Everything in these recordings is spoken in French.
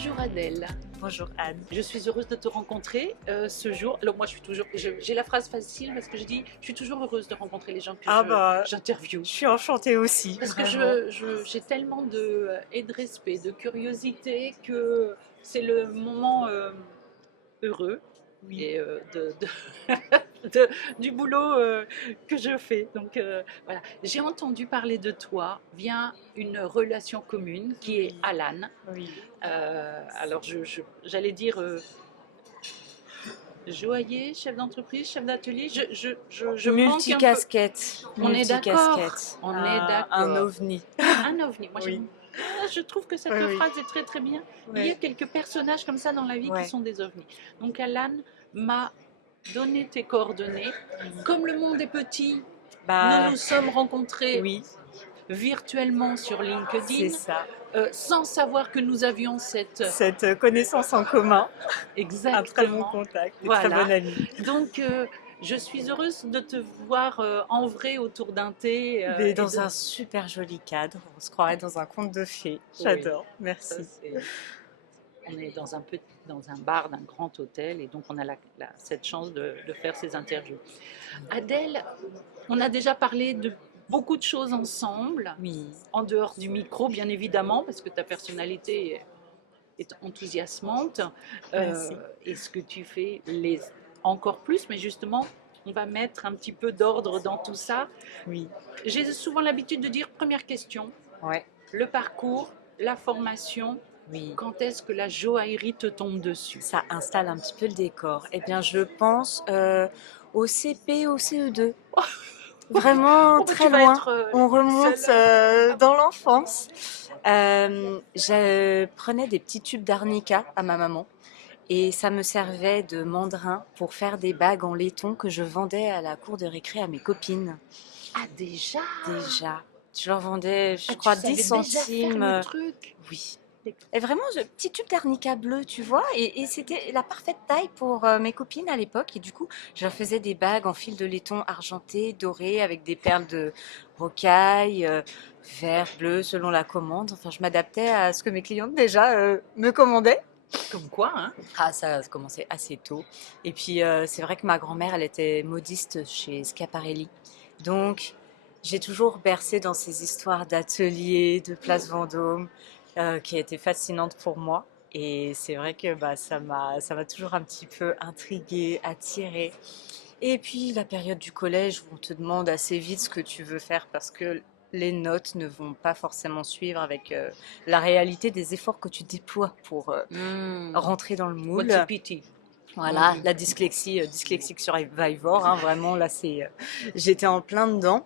Bonjour Adèle, Bonjour Anne. je suis heureuse de te rencontrer ce jour. Alors moi je suis toujours, j'ai la phrase facile parce que je dis, je suis toujours heureuse de rencontrer les gens que Ah bah, j'interviewe. je suis enchantée aussi, Parce que vraiment. j'ai tellement et de respect, de curiosité que c'est le moment heureux Oui. et du boulot que je fais. Donc voilà, j'ai entendu parler de toi via une relation commune qui est Oui. Alan. Oui. Alors j'allais dire joaillier, chef d'entreprise, chef d'atelier, je manque un peu. Multicasquette. On est d'accord, Multicasquette. on est Un d'accord. ovni. Un ovni. Moi, Oui. je trouve que Oui, cette oui. phrase est très très bien. Il y a Ouais. quelques personnages comme ça dans la vie qui Ouais. sont des ovnis. Donc Alan m'a donné tes coordonnées. Comme le monde est petit, nous Bah, nous sommes rencontrés oui, virtuellement sur c'est LinkedIn ça. sans savoir que nous avions cette... Cette connaissance en commun, un très bon Exactement. contact et très Voilà. bon ami. Donc, je suis heureuse de te voir en vrai autour d'un thé Mais et dans de... un super joli cadre. On se croirait dans un conte de fées. Oui, J'adore. ça Merci. c'est... On est dans un bar d'un grand hôtel et donc on a cette chance de faire ces interviews. Adèle, on a déjà parlé de beaucoup de choses ensemble, Oui. en dehors du micro bien évidemment, parce que ta personnalité est enthousiasmante Merci. et ce que tu fais l'est encore plus, mais justement, on va mettre un petit peu d'ordre dans tout ça. Oui. J'ai souvent l'habitude de dire première question, Ouais. le parcours, la formation, Oui. quand est-ce que la joaillerie te tombe dessus? Ça installe un petit peu le décor. Eh bien, je pense au CP, au CE2. Vraiment Oh, bah, tu très vas loin. être On celle. remonte dans l'enfance. Je prenais des petits tubes d'arnica à ma maman et ça me servait de mandrin pour faire des bagues en laiton que je vendais à la cour de récré à mes copines. Ah, déjà. Déjà, je leur vendais, Ah, je tu crois, 10 savais déjà faire centimes. le truc. Oui. Et vraiment, ce petit tube d'arnica bleu, tu vois, et c'était la parfaite taille pour mes copines à l'époque. Et du coup, je leur faisais des bagues en fil de laiton argenté, doré, avec des perles de rocaille, vert, bleu, selon la commande. Enfin, je m'adaptais à ce que mes clientes déjà me commandaient. Comme quoi, hein? Ah, ça a commencé assez tôt. Et puis, c'est vrai que ma grand-mère, elle était modiste chez Schiaparelli. Donc, j'ai toujours bercé dans ces histoires d'ateliers, de Place Vendôme, qui a été fascinante pour moi. Et c'est vrai que bah, ça m'a toujours un petit peu intriguée, attirée. Et puis, la période du collège où on te demande assez vite ce que tu veux faire parce que les notes ne vont pas forcément suivre avec la réalité des efforts que tu déploies pour rentrer dans le What's a moule. pity? On Voilà, dit. la dyslexie, dyslexique survivor, hein, vraiment là j'étais en plein dedans.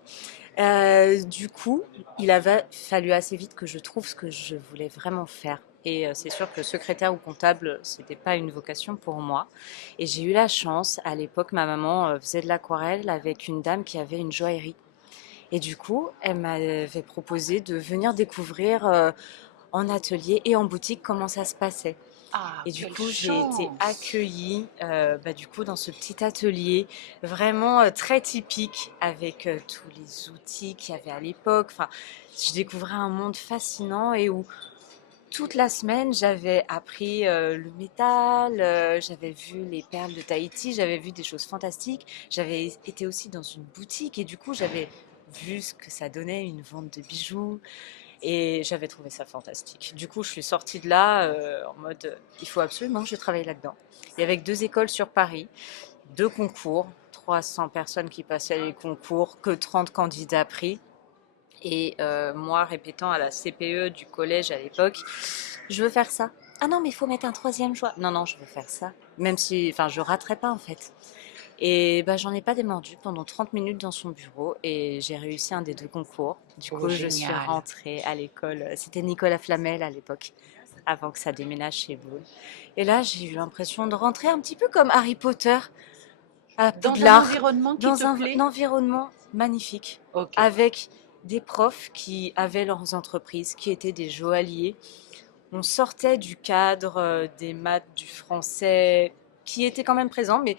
Du coup, il avait fallu assez vite que je trouve ce que je voulais vraiment faire. Et c'est sûr que secrétaire ou comptable, c'était pas une vocation pour moi. Et j'ai eu la chance, à l'époque, ma maman faisait de l'aquarelle avec une dame qui avait une joaillerie. Et du coup, elle m'avait proposé de venir découvrir en atelier et en boutique comment ça se passait. Ah, Et du quelle coup, j'ai été chance! accueillie bah, du coup, dans ce petit atelier vraiment très typique avec tous les outils qu'il y avait à l'époque. Enfin, je découvrais un monde fascinant et où toute la semaine, j'avais appris le métal, j'avais vu les perles de Tahiti, j'avais vu des choses fantastiques. J'avais été aussi dans une boutique et du coup, j'avais vu ce que ça donnait, une vente de bijoux. Et j'avais trouvé ça fantastique. Du coup, je suis sortie de là en mode il faut absolument que je travaille là-dedans. Et avec deux écoles sur Paris, deux concours, 300 personnes qui passaient les concours, que 30 candidats pris. Et moi, répétant à la CPE du collège à l'époque, je veux faire ça. Ah non, mais il faut mettre un troisième choix. Non, non, je veux faire ça. Même si, enfin, je raterai pas en fait. Et bah, j'en ai pas démordu pendant 30 minutes dans son bureau et j'ai réussi un des deux concours. Du Oh, coup, je suis génial! rentrée à l'école. C'était Nicolas Flamel à l'époque, avant que ça déménage chez Boulle. Et là, j'ai eu l'impression de rentrer un petit peu comme Harry Potter à Dans un Poudlard, environnement qui te dans un plaît? environnement magnifique, Ok. avec des profs qui avaient leurs entreprises, qui étaient des joailliers. On sortait du cadre des maths, du français, qui était quand même présent, mais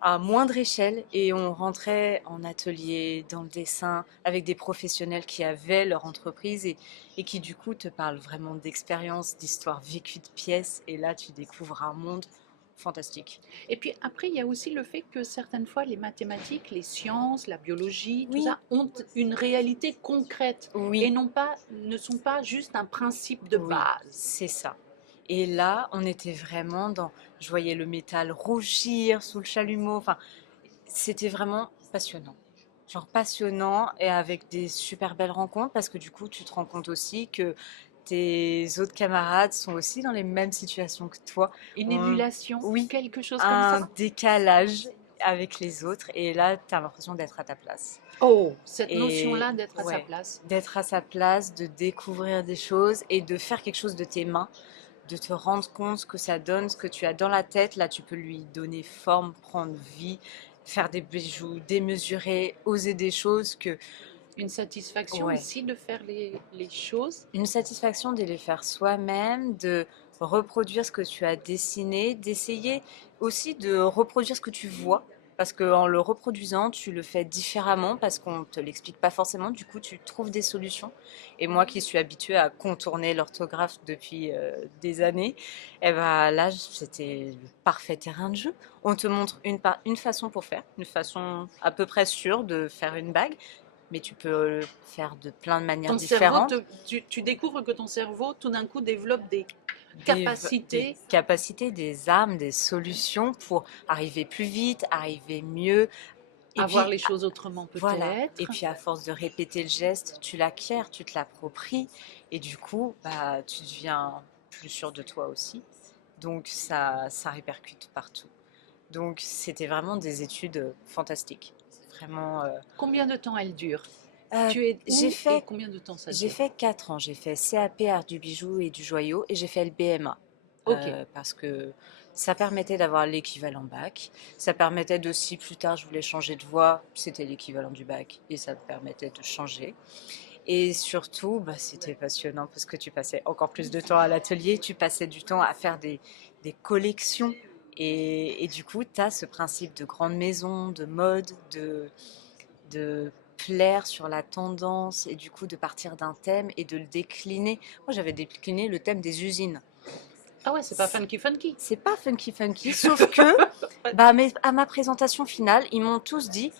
à moindre échelle et on rentrait en atelier, dans le dessin, avec des professionnels qui avaient leur entreprise et qui du coup te parlent vraiment d'expérience, d'histoire vécue de pièces et là tu découvres un monde fantastique. Et puis après, il y a aussi le fait que certaines fois, les mathématiques, les sciences, la biologie, tout Oui, ça, ont une réalité concrète et oui, ne sont pas juste un principe de oui, base. c'est ça. Et là, on était vraiment dans... Je voyais le métal rougir sous le chalumeau. Enfin, c'était vraiment passionnant. Genre passionnant et avec des super belles rencontres parce que du coup, tu te rends compte aussi que tes autres camarades sont aussi dans les mêmes situations que toi. Une On- émulation, Oui, quelque chose comme un ça. décalage avec les autres et là, tu as l'impression d'être à ta place. Oh, cette Et notion-là d'être à sa ouais, place. d'être à sa place, de découvrir des choses et de faire quelque chose de tes mains, de te rendre compte ce que ça donne, ce que tu as dans la tête. Là, tu peux lui donner forme, prendre vie, faire des bijoux démesurés, oser des choses que, Une satisfaction ouais, aussi de faire les choses. une satisfaction de les faire soi-même, de reproduire ce que tu as dessiné, d'essayer aussi de reproduire ce que tu vois. Parce qu'en le reproduisant, tu le fais différemment parce qu'on ne te l'explique pas forcément. Du coup, tu trouves des solutions. Et moi qui suis habituée à contourner l'orthographe depuis des années, eh ben là, c'était le parfait terrain de jeu. On te montre une façon pour faire, une façon à peu près sûre de faire une bague, mais tu peux le faire de plein de manières Ton cerveau, différentes. tu découvres que ton cerveau, tout d'un coup, développe des Des capacités capacités, des armes, des solutions pour arriver plus vite, arriver mieux. Et à voir puis, les choses autrement voilà. Et peut-être. puis, à force de répéter le geste, tu l'acquiers, tu te l'appropries. Et du coup, bah, tu deviens plus sûr de toi aussi. Donc, ça répercute partout. Donc, c'était vraiment des études fantastiques. Vraiment. Combien de temps elle dure? Euh, Tu es j'ai où et fait, combien de temps ça j'ai dure? fait 4 ans. J'ai fait CAP Art du bijou et du joyau et j'ai fait le BMA. Ok. Parce que ça permettait d'avoir l'équivalent bac. Ça permettait de, si plus tard je voulais changer de voie, c'était l'équivalent du bac et ça me permettait de changer. Et surtout, bah, c'était passionnant parce que tu passais encore plus de temps à l'atelier, tu passais du temps à faire des collections. Et du coup, tu as ce principe de grande maison, de mode, de plaire sur la tendance et du coup de partir d'un thème et de le décliner. Moi, j'avais décliné le thème des usines. Ah ouais, c'est pas funky funky. C'est pas funky funky, sauf que bah, à ma présentation finale, ils m'ont tous dit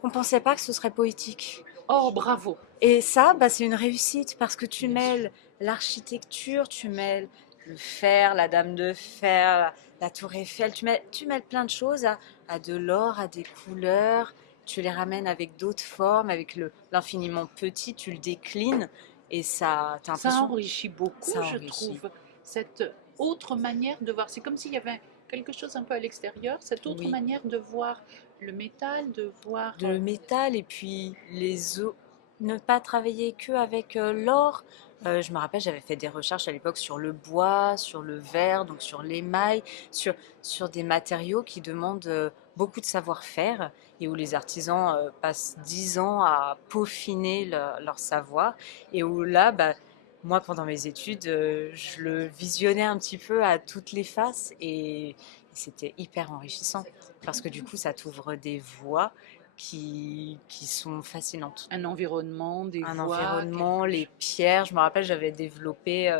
qu'on pensait pas que ce serait poétique. Oh, bravo. Et ça, bah, c'est une réussite parce que tu Bien sûr. mêles l'architecture, tu mêles le fer, la dame de fer, la tour Eiffel, tu mêles plein de choses à de l'or, à des couleurs, tu les ramènes avec d'autres formes, avec l'infiniment petit, tu le déclines et ça, t'as Ça l'impression, enrichit beaucoup, ça je enrichit. trouve, cette autre manière de voir. C'est comme s'il y avait quelque chose un peu à l'extérieur, cette autre Oui. manière de voir le métal, de voir De métal et puis ne pas travailler que avec l'or. Je me rappelle, j'avais fait des recherches à l'époque sur le bois, sur le verre, donc sur l'émail, sur des matériaux qui demandent beaucoup de savoir-faire et où les artisans passent 10 ans à peaufiner leur savoir et où là, bah, moi, pendant mes études, je le visionnais un petit peu à toutes les faces et c'était hyper enrichissant parce que du coup, ça t'ouvre des voies qui sont fascinantes. un environnement, des Un voix, environnement, quelque les chose. pierres. Je me rappelle, j'avais développé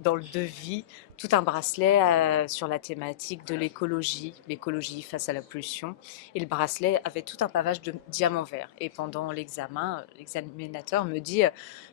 dans le devis tout un bracelet sur la thématique de l'écologie face à la pollution. Et le bracelet avait tout un pavage de diamants verts. Et pendant l'examen, l'examinateur me dit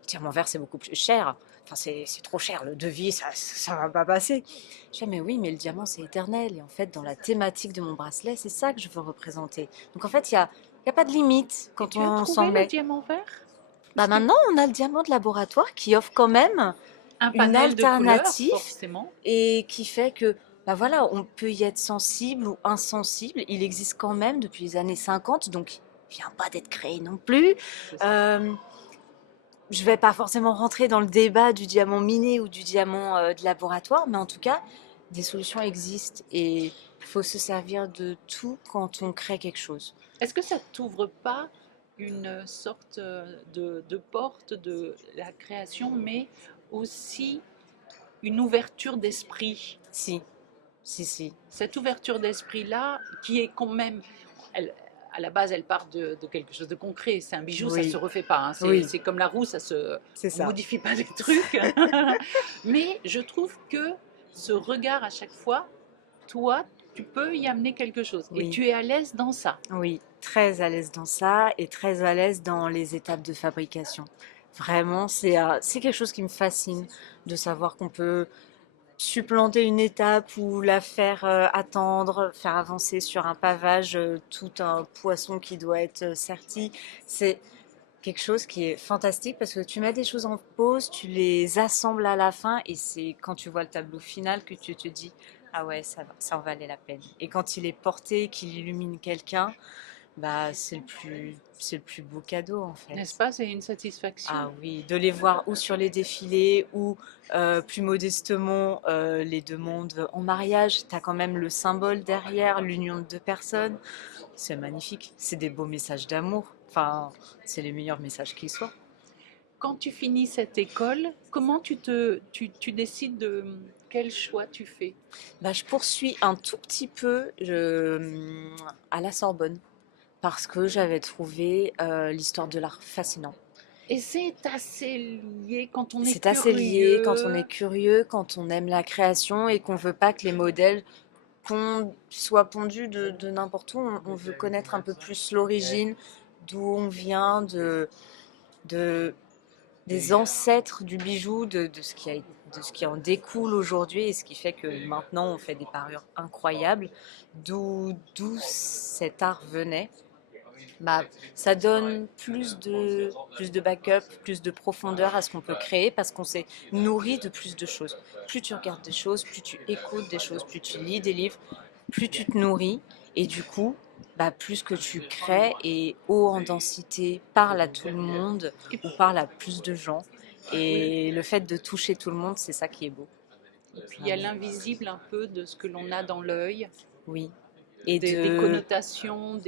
diamant vert, c'est beaucoup plus cher. Enfin, c'est trop cher, le devis, ça va pas passer. Je dis, mais oui, mais le diamant, c'est éternel. Et en fait, dans la thématique de mon bracelet, c'est ça que je veux représenter. Donc en fait, il y a pas de limite Et quand tu as on s'en trouvé le met. diamant vert? Bah Puisque maintenant, on a le diamant de laboratoire qui offre quand même un une panel de couleurs, alternative forcément. et qui fait que, bah voilà, on peut y être sensible ou insensible. Il existe quand même depuis les années 50, donc il vient pas d'être créé non plus. C'est ça. Euh, je vais pas forcément rentrer dans le débat du diamant miné ou du diamant de laboratoire, mais en tout cas, des solutions existent et il faut se servir de tout quand on crée quelque chose. Est-ce que ça t'ouvre pas une sorte de porte de la création, mais aussi une ouverture d'esprit? Si, Si, si. Cette ouverture d'esprit-là, qui est quand même, à la base, elle part de quelque chose de concret. C'est un bijou, ça ne se Oui, refait pas, hein. oui, C'est comme la roue, c'est on ça. modifie pas les trucs. Mais je trouve que ce regard à chaque fois, toi, tu peux y amener quelque chose. Et Oui, tu es à l'aise dans ça. oui. Très à l'aise dans ça et très à l'aise dans les étapes de fabrication. Vraiment, c'est quelque chose qui me fascine de savoir qu'on peut supplanter une étape ou la faire attendre, faire avancer sur un pavage tout un poisson qui doit être serti. C'est quelque chose qui est fantastique parce que tu mets des choses en pause, tu les assembles à la fin et c'est quand tu vois le tableau final que tu te dis ah ouais, ça en valait la peine. Et quand il est porté, qu'il illumine quelqu'un, bah c'est le plus beau cadeau en N'est-ce fait. pas? C'est une satisfaction. Ah oui, de les voir ou sur les défilés ou plus modestement les demandes en mariage. Tu as quand même le symbole derrière, l'union de deux personnes. C'est magnifique. C'est des beaux messages d'amour. Enfin, c'est les meilleurs messages qui soient. Quand tu finis cette école, comment tu décides de quel choix tu fais? Bah, je poursuis un tout petit peu à la Sorbonne parce que j'avais trouvé l'histoire de l'art fascinant. Et c'est assez lié quand on est C'est assez lié quand on curieux. est curieux, quand on aime la création et qu'on veut pas que les modèles soit pondus de n'importe où. On veut connaître un peu plus l'origine, d'où on vient, de, des ancêtres du bijou, de ce qui en découle aujourd'hui et ce qui fait que maintenant on fait des parures incroyables, d'où cet art venait. Bah, ça donne plus de backup, plus de profondeur à ce qu'on peut créer parce qu'on s'est nourri de plus de choses. Plus tu regardes des choses, plus tu écoutes des choses, plus tu lis des livres, plus tu te nourris et du coup, bah, plus que tu crées et haut en densité parle à tout le monde Et ou parle à plus de gens. oui, Et le fait de toucher tout le monde, c'est ça qui est beau. et puis il y a Vraiment. l'invisible un peu de ce que l'on a dans l'œil, Oui. Et des de connotations,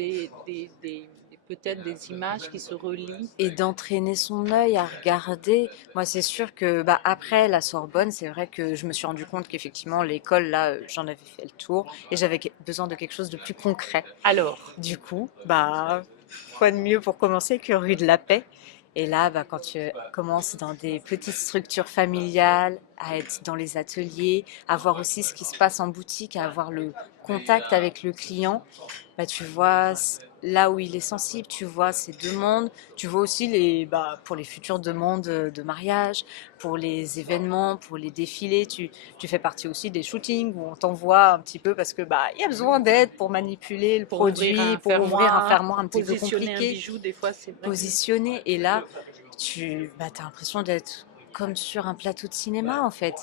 peut-être des images qui se relient. et d'entraîner son œil à regarder. Moi, c'est sûr que bah, après la Sorbonne, c'est vrai que je me suis rendu compte qu'effectivement, l'école, là, j'en avais fait le tour et j'avais besoin de quelque chose de plus concret. Alors, Du coup, bah, quoi de mieux pour commencer que rue de la Paix. Et là, bah, quand tu commences dans des petites structures familiales, à être dans les ateliers, à voir aussi ce qui se passe en boutique, à avoir le contact avec le client, bah, tu vois là où il est sensible, tu vois ses demandes, tu vois aussi pour les futures demandes de mariage, pour les événements, pour les défilés, tu fais partie aussi des shootings où on t'envoie un petit peu parce que bah il y a besoin d'aide pour manipuler le pour ouvrir produit, un pour ouvrir un fermoir, fermoir pour un petit peu positionner un compliqué, bijou, des fois c'est vrai que... positionner et là as l'impression d'être comme sur un plateau de cinéma en fait.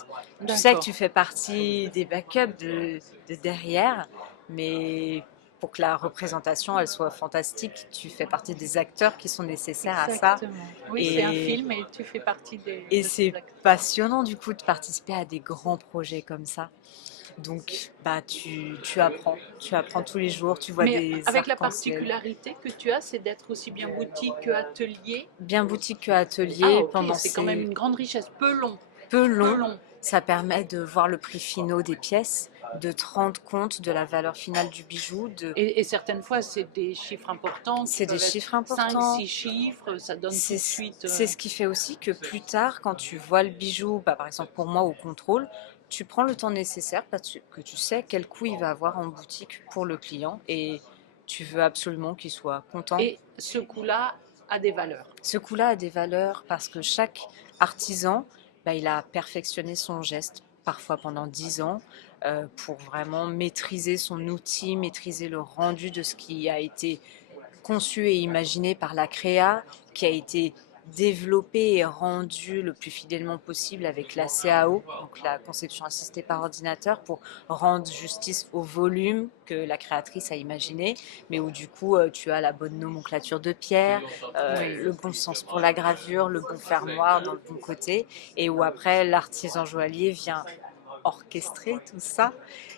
Tu sais que D'accord. tu fais partie des backups de derrière, mais pour que la représentation elle soit fantastique, tu fais partie des acteurs qui sont nécessaires à ça. Exactement. Oui, c'est un Et, film et tu fais partie et de ces c'est acteurs. passionnant du coup de participer à des grands projets comme ça. Donc bah tu apprends tous les jours, tu vois Mais des avec la arcs-en-ciel. particularité que tu as, c'est d'être aussi bien boutique que atelier. Bien boutique que Ah atelier ok, pendant c'est quand même ces une grande richesse. Peu long, peu peu long, long. ça permet de voir le prix final des pièces, de te rendre compte de la valeur finale du bijou. Et certaines fois, c'est des chiffres importants qui C'est des peuvent être chiffres 5, importants. 6 chiffres. Ça donne tout C'est de suite... c'est ce qui fait aussi que plus tard, quand tu vois le bijou, bah, par exemple pour moi au contrôle, tu prends le temps nécessaire parce que tu sais quel coût il va avoir en boutique pour le client et tu veux absolument qu'il soit content. Et ce coup-là a des valeurs. Ce coup-là a des valeurs parce que chaque artisan, bah, il a perfectionné son geste, parfois pendant 10 ans, pour vraiment maîtriser son outil, maîtriser le rendu de ce qui a été conçu et imaginé par la créa, qui a été développé et rendu le plus fidèlement possible avec la CAO, donc la conception assistée par ordinateur, pour rendre justice au volume que la créatrice a imaginé, mais où du coup tu as la bonne nomenclature de pierre, Oui. le bon sens pour la gravure, le bon fermoir dans le bon côté, et où après l'artisan joaillier vient orchestrer tout ça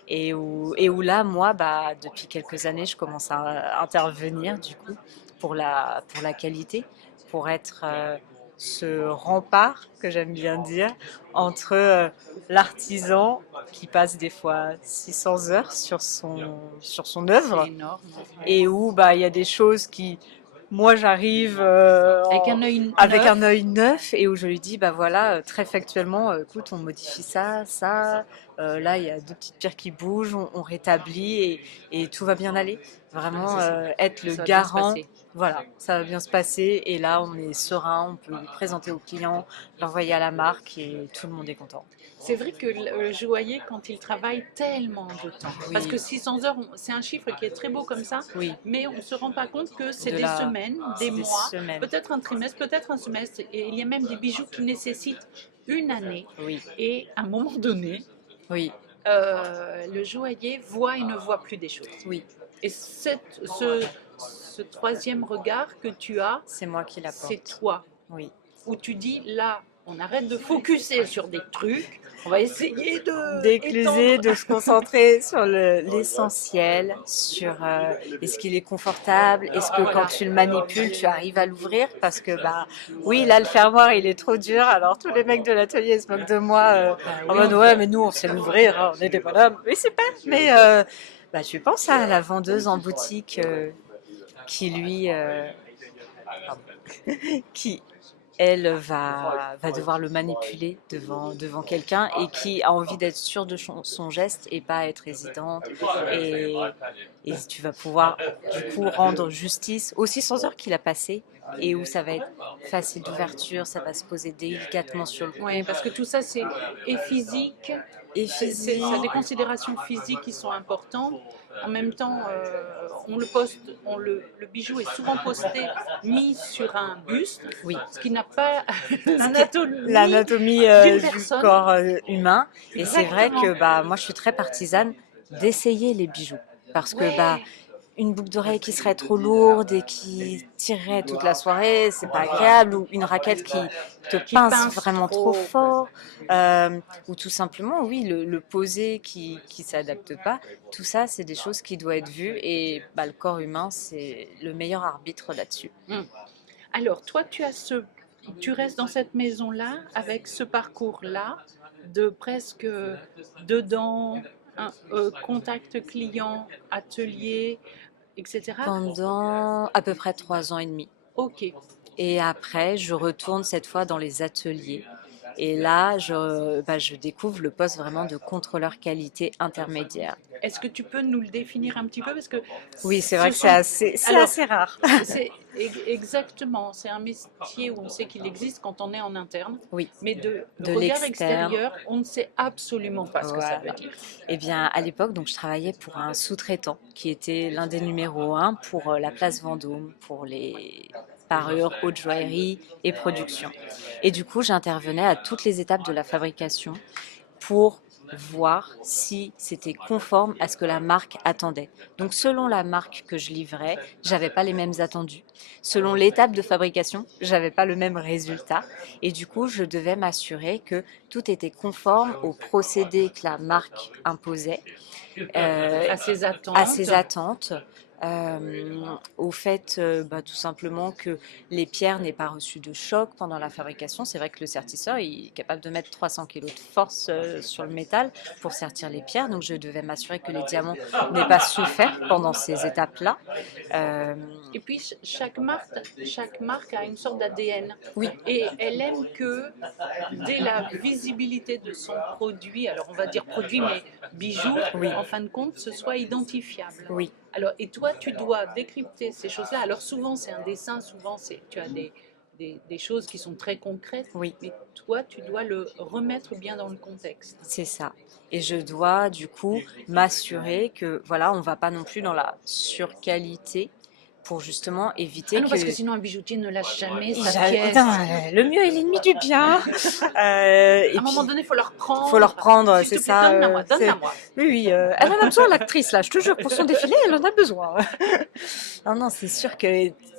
et où là moi bah depuis quelques années je commence à intervenir du coup pour la qualité pour être ce rempart, que j'aime bien dire, entre l'artisan qui passe des fois 600 heures sur son C'est œuvre énorme. et où il y a des choses qui, moi j'arrive Avec un œil avec neuf. un œil neuf et où je lui dis, bah voilà, très factuellement, écoute, on modifie ça, là il y a deux petites pierres qui bougent, on rétablit et tout va bien aller. Vraiment être le Ça va bien se garant, passer. voilà, ça va bien se passer et là on est serein, on peut le présenter aux clients, l'envoyer à la marque et tout le monde est content. C'est vrai que le joaillier, quand il travaille tellement de temps, parce Oui, que 600 heures, c'est un chiffre qui est très beau comme ça, oui, mais on ne se rend pas compte que c'est de des la, semaines, des c'est des mois, semaines. peut-être un trimestre, peut-être un semestre, et il y a même des bijoux qui nécessitent une année. Oui, Et à un moment donné, oui, le joaillier voit et ne voit plus des choses. oui, Et ce troisième regard que tu as, c'est moi qui l'apporte. c'est toi. Oui. Où tu dis, là, on arrête de focuser sur des trucs, on va essayer D'écluser, d'étendre. de se concentrer sur l'essentiel, sur est-ce qu'il est confortable, est-ce que quand tu le manipules, tu arrives à l'ouvrir parce que oui, là le fermoir il est trop dur, alors tous les mecs de l'atelier se moquent de moi en mode ouais mais nous on sait l'ouvrir, hein, on est des bonhommes, mais c'est pas, mais tu penses à la vendeuse en boutique qui lui qui elle va devoir le manipuler devant quelqu'un et qui a envie d'être sûre de son geste et pas être hésitante. Et, et tu vas pouvoir du coup rendre justice aux 600 heures qu'il a passées et où ça va être facile d'ouverture, ça va se poser délicatement sur le cou. Oui, parce que tout ça, c'est et physique, Et ça a des physique, considérations physiques qui sont importantes. En même temps, on le poste, le bijou est souvent posté, mis sur un buste, oui, ce qui n'a pas l'anatomie d'une du personne. corps humain. Et c'est vrai Exactement. que moi je suis très partisane d'essayer les bijoux parce que Ouais. une boucle d'oreille qui serait trop lourde et qui tirerait toute la soirée, c'est pas agréable, ou une raquette qui te Qui pince pince vraiment trop trop. fort, ou tout simplement, oui, le poser qui s'adapte pas, tout ça, c'est des choses qui doivent être vues et le corps humain, c'est le meilleur arbitre là-dessus. Alors, toi, tu restes dans cette maison-là avec ce parcours-là de presque dedans, contact client, atelier, etc. Pendant à peu près 3 ans et demi. Ok. Et après, je retourne cette fois dans les ateliers. Et là, je découvre le poste vraiment de contrôleur qualité intermédiaire. Est-ce que tu peux nous le définir un petit peu? Parce que Oui, c'est ce vrai que sont... c'est Alors, assez rare. c'est exactement, c'est un métier où on sait qu'il existe quand on est en interne, Oui, mais de de regard l'externe. extérieur, on ne sait absolument pas ce que ça veut Voilà. dire. Eh bien, à l'époque, donc, je travaillais pour un sous-traitant qui était l'un des numéros 1 pour la place Vendôme, pour les parures, haute joaillerie et production. Et du coup, j'intervenais à toutes les étapes de la fabrication pour voir si c'était conforme à ce que la marque attendait. Donc selon la marque que je livrais, j'avais pas les mêmes attendus. Selon l'étape de fabrication, j'avais pas le même résultat et du coup, je devais m'assurer que tout était conforme au procédé que la marque imposait, À ses à ses attentes. attentes, au fait tout simplement que les pierres n'aient pas reçu de choc pendant la fabrication. C'est vrai que le sertisseur il est capable de mettre 300 kg de force sur le métal pour sertir les pierres, donc je devais m'assurer que les diamants n'aient pas souffert pendant ces étapes-là. Euh, Et puis chaque marque a une sorte d'ADN. oui, Et elle aime que dès la visibilité de son produit, alors on va dire produit, mais bijoux, Oui. en fin de compte, ce soit identifiable. oui, Alors, et toi, tu dois décrypter ces choses-là. Alors souvent, c'est un dessin, souvent, tu as des choses qui sont très concrètes, oui. mais toi, tu dois le remettre bien dans le contexte. C'est ça. Et je dois du coup m'assurer que voilà, on va pas non plus dans la surqualité pour justement éviter Ah non, que parce que sinon, un bijoutier ne lâche jamais sa Putain, pièce. le mieux est l'ennemi du bien. À Et un moment puis donné, il faut leur prendre. faut leur prendre, S'il c'est te plaît, ça. donne-la-moi, donne-la moi. Oui, oui, elle en a besoin, l'actrice là. Je te jure, pour son défilé, elle en a besoin. Non, non, c'est sûr que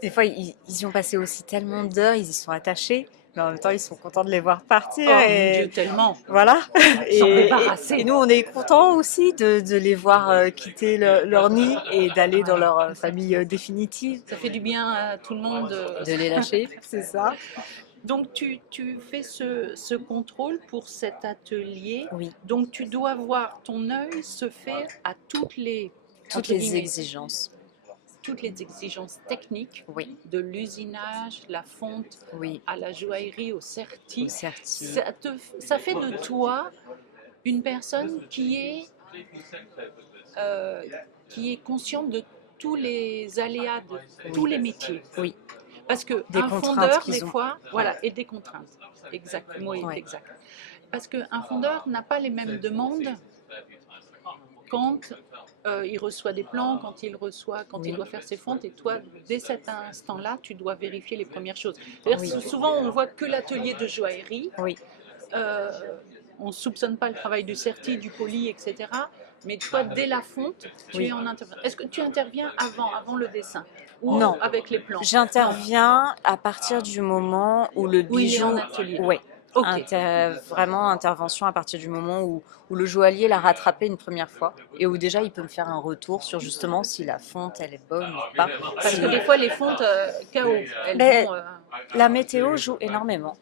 des fois ils y ont passé aussi tellement d'heures, ils y sont attachés, mais en même temps ils sont contents de les voir partir Oh mon Dieu, et tellement. voilà. S'en Et, débarrasser. et nous on est contents aussi de les voir quitter leur nid et d'aller dans leur famille définitive, Ça fait du bien à tout le monde. de les lâcher, c'est ça. Donc tu fais ce contrôle pour cet atelier. Oui, Donc tu dois voir, ton œil se fait à toutes entre les guillemets, exigences. toutes les exigences techniques, Oui, de l'usinage, la fonte oui, à la joaillerie, au au serti. certi. Ça fait de toi une personne euh, qui est consciente de tous les aléas de tous Oui, les métiers. oui, Parce des qu'un contraintes fondeur, des qu'ils ont. fois, Ouais, voilà, et des contraintes. Exact, le mot est ouais, exact. Parce qu'un fondeur n'a pas les mêmes demandes quand il reçoit des plans, quand il oui, doit faire ses fontes, et toi, dès cet instant-là, tu dois vérifier les premières choses. C'est-à-dire oui, souvent, on voit que l'atelier de joaillerie, oui, euh, on ne soupçonne pas le travail du serti, du poli, etc. Mais toi, dès la fonte, tu es oui. en intervention. Est-ce que tu interviens avant le dessin ou Non, avec les plans? Non, j'interviens à partir du moment où le où il est en bijou, atelier. ouais, Ok, vraiment intervention à partir du moment où le joaillier l'a rattrapé une première fois et où déjà il peut me faire un retour sur justement si la fonte elle est bonne ou pas. parce Si... que des fois, les fontes KO, elles Ben, vont la météo joue énormément.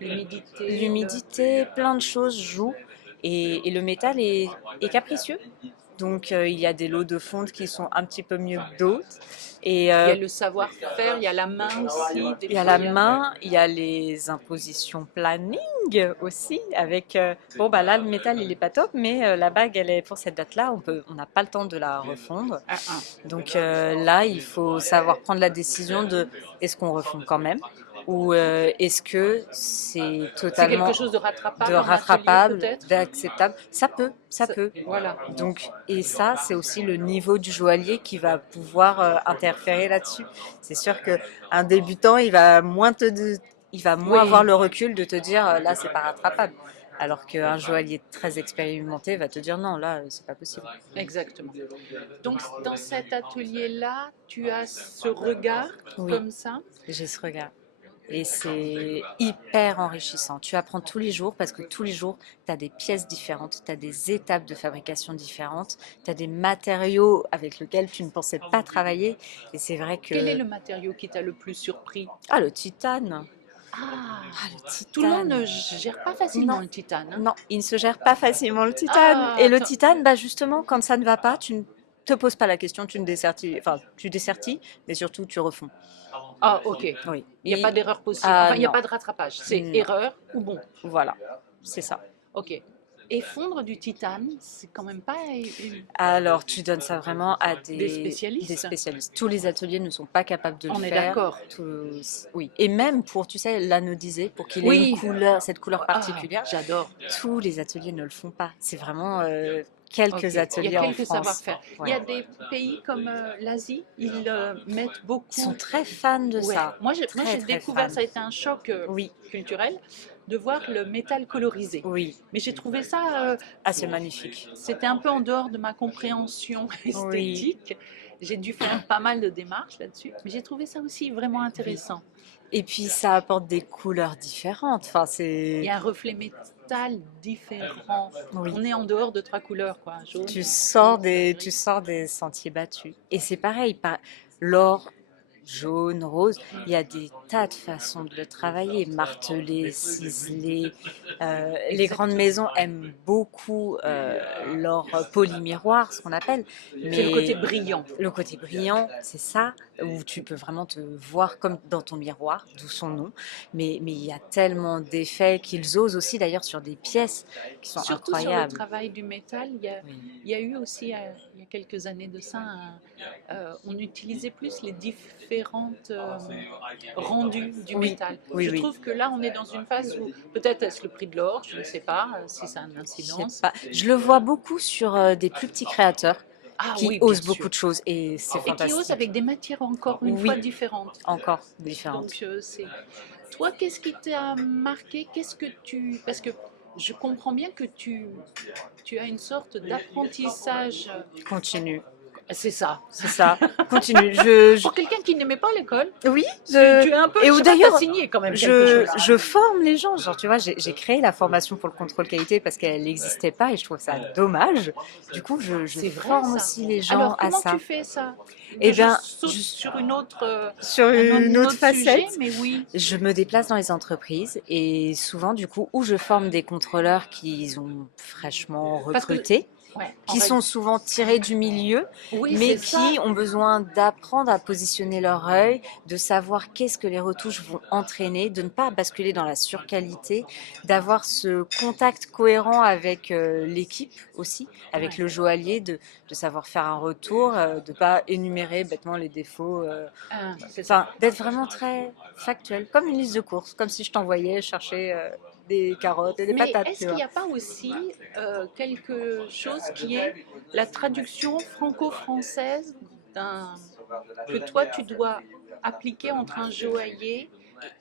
l'humidité, L'humidité, plein de choses jouent et le métal est capricieux. Donc il y a des lots de fonte qui sont un petit peu mieux que d'autres. Et il y a le savoir-faire, il y a la main aussi. Des il y a fois, la main, il y a les impositions planning aussi. Avec bon bah là le métal il est pas top, mais la bague elle est pour cette date-là. On n'a pas le temps de la refondre. un. Donc là il faut savoir prendre la décision de est-ce qu'on refond quand même ou est-ce que c'est C'est quelque totalement chose de de rattrapable en atelier rattrapable, peut-être. d'acceptable. Ça peut. Voilà. Donc, et ça, c'est aussi le niveau du joaillier qui va pouvoir interférer là-dessus. C'est sûr que un débutant, il va moins avoir Oui, le recul de te dire là, c'est pas rattrapable. Alors qu'un joaillier très expérimenté va te dire non, là, c'est pas possible. exactement. Donc dans cet atelier-là, tu as ce regard Oui, comme ça. j'ai ce regard. Et c'est hyper enrichissant. Tu apprends tous les jours parce que tous les jours, tu as des pièces différentes, tu as des étapes de fabrication différentes, tu as des matériaux avec lesquels tu ne pensais pas travailler. Et c'est vrai Quel est que... le matériau qui t'a le plus surpris? Ah, le titane. Ah, Ah, le tout le monde titane. ne gère pas facilement Non, le titane, hein. non, il ne se gère pas facilement le titane. Ah, Et le attends. titane, bah justement, quand ça ne va pas, tu ne te poses pas la question, tu ne dessertis, enfin, tu dessertis, mais surtout tu refonds. Ah, ok. Oui. Il n'y a pas d'erreur possible. Ah Enfin, il n'y a non, pas de rattrapage. C'est non. erreur ou bon. Voilà, c'est ça. Ok. Et fondre du titane, c'est quand même pas Alors, tu donnes ça vraiment à des des spécialistes. spécialistes. Tous les ateliers ne sont pas capables de le On est faire. d'accord. Oui. Et même pour, tu sais, l'anodiser, pour qu'il ait une Oui. couleur, cette couleur Ah, particulière, j'adore. tous les ateliers ne le font pas. C'est vraiment Ok. quelques Il y a ateliers en quelques France. savoir-faire. Il y Ouais. a des pays comme l'Asie, ils mettent Ils sont beaucoup. très fans de Ouais. ça. Moi, Très, j'ai très découvert, fans. ça a été un choc Oui, culturel de voir le métal colorisé. oui. Mais j'ai trouvé ça, Ah, c'est magnifique. c'était un peu en dehors de ma compréhension Oui, esthétique. J'ai dû faire pas mal de démarches là-dessus, mais j'ai trouvé ça aussi vraiment oui. intéressant. Et puis, ça apporte des couleurs différentes. Enfin, Il c'est... y a un reflet métal différent. Oui. On est en dehors de trois couleurs, quoi. Jaune, Tu gris. sors des sentiers battus. Et c'est pareil, l'or, jaune, rose, il y a des tas de façons de le travailler, marteler, ciseler. Les grandes Exactement. maisons aiment beaucoup l'or polymiroir, ce qu'on appelle, C'est le côté mais brillant. le côté brillant, c'est ça, où tu peux vraiment te voir comme dans ton miroir, d'où son nom. Mais il y a tellement d'effets qu'ils osent aussi d'ailleurs sur des pièces qui sont Surtout sur le incroyables. travail du métal, Oui. il y a eu aussi, il y a quelques années de ça, on utilisait plus les différentes rendus du Oui, métal. oui, Je oui. trouve que là, on est dans une phase où peut-être est-ce le prix de l'or, je ne sais pas si ça a une Je sais incidence. pas. Je le vois beaucoup sur des plus petits créateurs Ah qui oui, bien osent sûr. beaucoup de choses et c'est Et qui ose avec fantastique. des matières encore une Oui, fois différentes. encore différentes. Donc, c'est. Toi, qu'est-ce qui t'a marqué? Qu'est-ce que tu. Parce que je comprends bien que tu as une sorte d'apprentissage Continue. C'est ça. C'est ça. Continue. Pour quelqu'un qui n'aimait pas l'école, Oui, tu es un peu, et je où sais pas, d'ailleurs, t'as signé quand même quelque chose. je forme les gens. Genre, tu vois, j'ai créé la formation pour le contrôle qualité parce qu'elle n'existait pas et je trouve ça dommage. Du coup, je C'est vrai forme ça. aussi les gens Alors à comment tu ça. fais ça? Et Je bien, saute sur sur une un autre autre sujet, facette, mais oui. je me déplace dans les entreprises et souvent, du coup, où je forme des contrôleurs qui ont fraîchement Parce que, recruté, ouais, en qui règle, sont souvent tirés du milieu, oui, mais c'est ça. qui ont besoin d'apprendre à positionner leur œil, de savoir qu'est-ce que les retouches vont entraîner, de ne pas basculer dans la surqualité, d'avoir ce contact cohérent avec l'équipe aussi, avec Ouais. le joaillier, de savoir faire un retour, de pas énumérer bêtement les défauts. C'est ça. Enfin, d'être vraiment très factuel, comme une liste de courses, comme si je t'envoyais chercher des carottes et des Mais patates, est-ce tu qu'il vois. n'y a pas aussi quelque chose qui est la traduction franco-française d'un que toi tu dois appliquer entre un joaillier,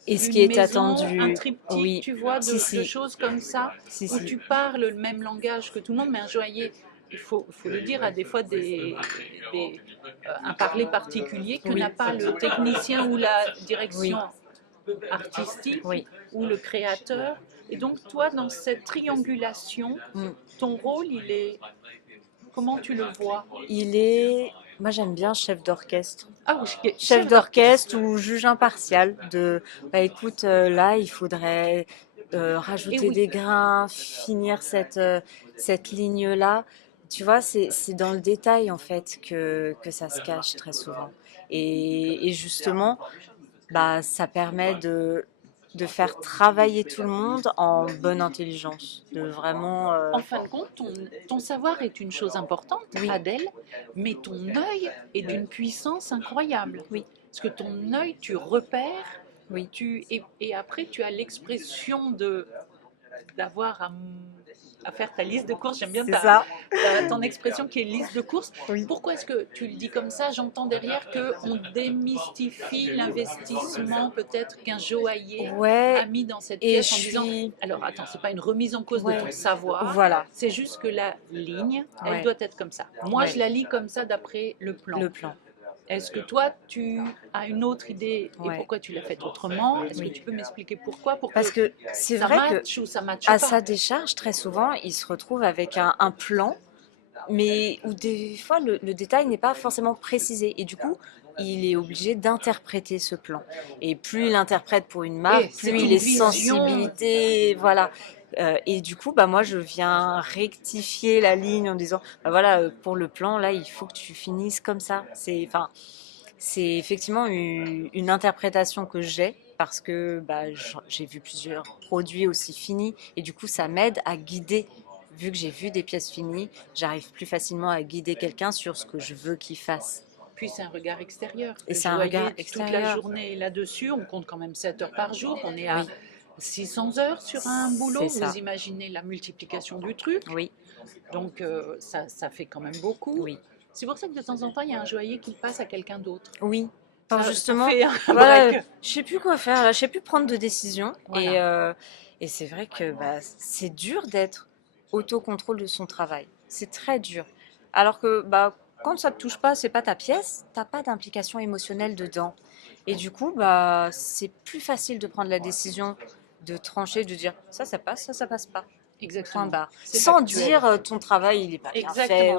Et ce qui une est maison, un attendu, triptyque, oui, tu vois, si, de si, choses comme ça, si, où si, tu parles le même langage que tout le monde, mais un joaillier, il faut le dire, a des fois un parler particulier que n'a oui, pas le technicien ou la direction oui, artistique oui. ou le créateur. Et donc toi, dans cette triangulation, Mm. ton rôle, il est... Comment tu le vois? Il est, moi j'aime bien chef d'orchestre. Ah oui, Chef chef d'orchestre. d'orchestre ou juge impartial de, bah écoute, là il faudrait Et rajouter oui, des grains, finir cette ligne-là. Tu vois, c'est dans le détail en fait que ça se cache très souvent. Et justement, bah, ça permet de faire travailler tout le monde en bonne intelligence, de vraiment... en fin de compte, ton savoir est une chose importante, oui, Adèle, mais ton œil est d'une puissance incroyable. oui, Parce que ton œil, tu repères, oui, et après, tu as l'expression d'avoir à faire ta liste de courses. J'aime bien c'est ça. ton expression qui est liste de courses. Oui. Pourquoi est-ce que tu le dis comme ça? J'entends derrière qu'on démystifie l'investissement peut-être qu'un joaillier Ouais, a mis dans cette et je pièce en disant, suis... alors attends, c'est pas une remise en cause de Ouais, ton savoir, voilà, c'est juste que la ligne, elle ouais, doit être comme ça. Moi, ouais, je la lis comme ça d'après le plan. le plan, Est-ce que toi, tu as une autre idée et ouais, pourquoi tu l'as faite autrement? Est-ce que oui. tu peux m'expliquer pourquoi? Pour Parce que que c'est ça vrai que matche ou ça matche à pas? sa décharge, très souvent, il se retrouve avec un plan, mais où des fois le détail n'est pas forcément précisé. Et du coup, il est obligé d'interpréter ce plan. Et plus il interprète pour une Et marque, c'est plus il une est vision. sensibilité, voilà. Et du coup, bah moi, je viens rectifier la ligne en disant, bah voilà, pour le plan, là, il faut que tu finisses comme ça. Enfin, c'est effectivement une interprétation que j'ai parce que bah, j'ai vu plusieurs produits aussi finis et du coup ça m'aide à guider. Vu que j'ai vu des pièces finies, j'arrive plus facilement à guider quelqu'un sur ce que je veux qu'il fasse. Puis c'est un regard extérieur. Et Le c'est un regard joaillier, toute la extérieur. journée est là-dessus, on compte quand même 7 heures par jour, on est à Oui, 600 heures sur un c'est boulot, vous ça. imaginez la multiplication du truc, Oui, donc ça fait quand même beaucoup. oui, C'est pour ça que de temps en temps, il y a un joaillier qui le passe à quelqu'un d'autre. oui. Enfin, Ça justement, fait un voilà, break. je sais plus quoi faire, là, je sais plus prendre de décision. Voilà. Et c'est vrai que bah, c'est dur d'être autocontrôle de son travail. C'est très dur. Alors que bah, quand ça te touche pas, c'est pas ta pièce, t'as pas d'implication émotionnelle dedans. Et du coup, bah, c'est plus facile de prendre la décision, de trancher, de dire ça passe, ça passe pas. Point Exactement. barre. C'est Sans factuel. dire ton travail il est pas bien fait. Exactement.